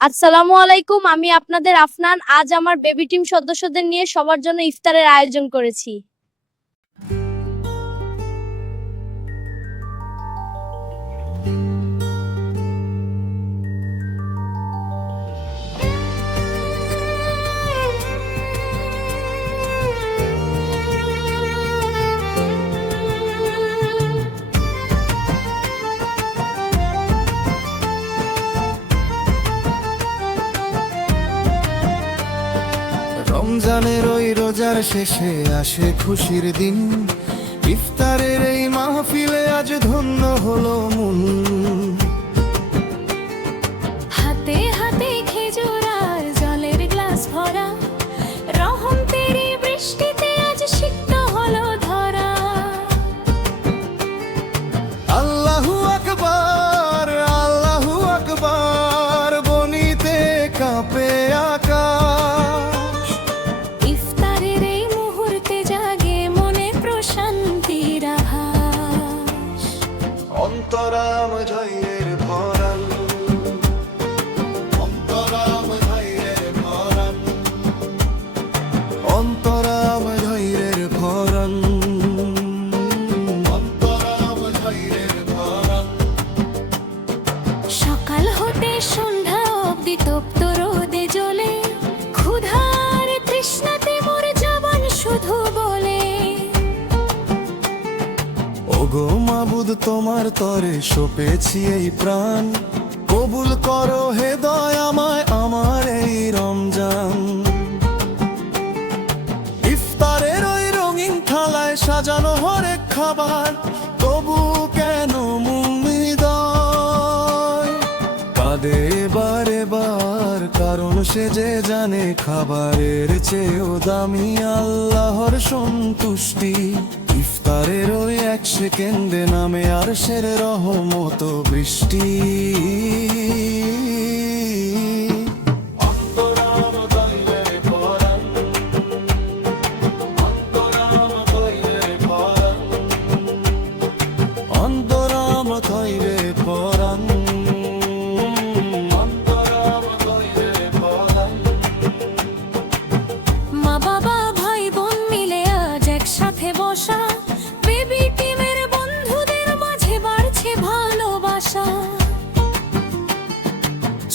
আসসালামু আলাইকুম, আমি আপনাদের আফনান। আজ আমার বেবি টিম সদস্যদের নিয়ে সবার জন্য ইফতারের আয়োজন করেছি। রমজানের ওই রোজার শেষে আসে খুশির দিন। ইফতারের এই মাহফিলে আজ ধন্য হলো মন। হাতে হাতে খেজুর আর জলের গ্লাস ভরা, রহমতেরই বৃষ্টিতে আজ সিক্ত হলো ধরা। আল্লাহু আকবার, আল্লাহু আকবার, বনিতে কাঁপে আকাশ। ইফতারের এই মুহূর্তে জাগে মনে প্রশান্তির আভাস। অন্তরাম জয়ের ভরান, অন্তরাম জয়ের ভরান, অন্তরাম জয়ের ভরান, অন্তরাম জয়ের ভরান। সকাল হতে সন্ধ্যা অবধি তপ্ত রোদে জ্বলে, ক্ষুধার তৃষ্ণাতে মোর জবান শুধু বলে, ওগো মাবুদ তোমার তরে সপেছি এই প্রাণ। কবুল করো হে দয়াময় আমার এই রমজান। ইফতারের ওই রঙিন থালায় সাজানো হরেক খাবার, তবু কেন মুমিদয় কাঁদে বারে বার, কারণ সে যে জানে খাবারের চেয়েও দামি আল্লাহর সন্তুষ্টি। ইফতারের ওই এক সেকেন্ডে নামে আরশের রহমত বৃষ্টি। অন্তরাম তৈরের ভরান, অন্তরাম তৈরের ভরান, অন্তরাম তৈরের ভরান, অন্তরাম তৈরের ভরান। মা বাবা ভাই বোন মিলে আজ একসাথে বসা, বেবি টিমের বন্ধুদের মাঝে বাড়ছে ভালোবাসা।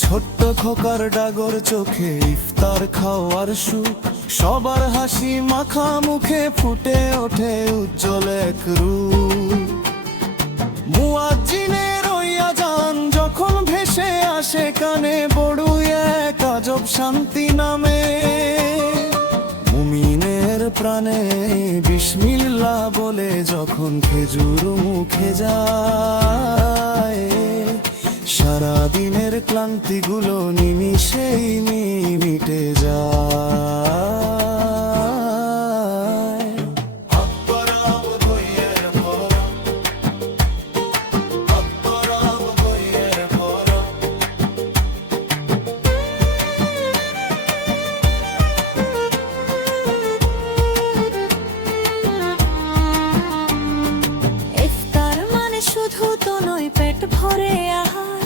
ছোট্ট খোকার ডাগর চোখে ইফতার খাওয়ার সুখ, সবার হাসি মাখা মুখে ফুটে ওঠে উজ্জ্বল এক রূপ। মুয়াজ্জিনের ওই আজান যখন ভেসে আসে কানে, বড়ই এক আজব শান্তি নামে। মুমিনের প্রাণে বিসমিল্লাহ বলে যখন খেজুর মুখে যায়, সারা দিনের ক্লান্তিগুলো নিমিষেই মিটে যায়। অন্তরাম বইয়ের ভরা, অন্তরাম বইয়ের ভরা। ইফতার মানে শুধু তো নয় পেট ভরে আহার,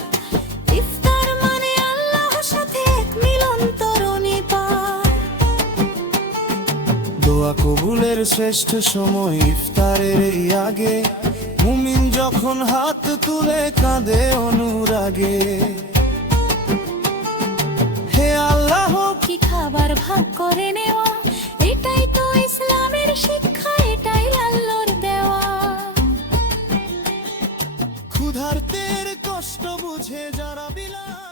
ইফতার মানে আল্লাহর সাথে এক মিলন তরণী পার। দোয়া কবুলের শ্রেষ্ঠ সময় ইফতারের এই আগে, মুমিন যখন হাত তুলে কাঁদে অনুরাগে। হে আল্লাহ, কি খাবার ভাগ করে নেওয়া, এটাই তো ইসলামের শিক্ষা, এটাই আল্লাহর দেওয়া। ক্ষুধার্তের কষ্ট বুঝে যারা বিলাস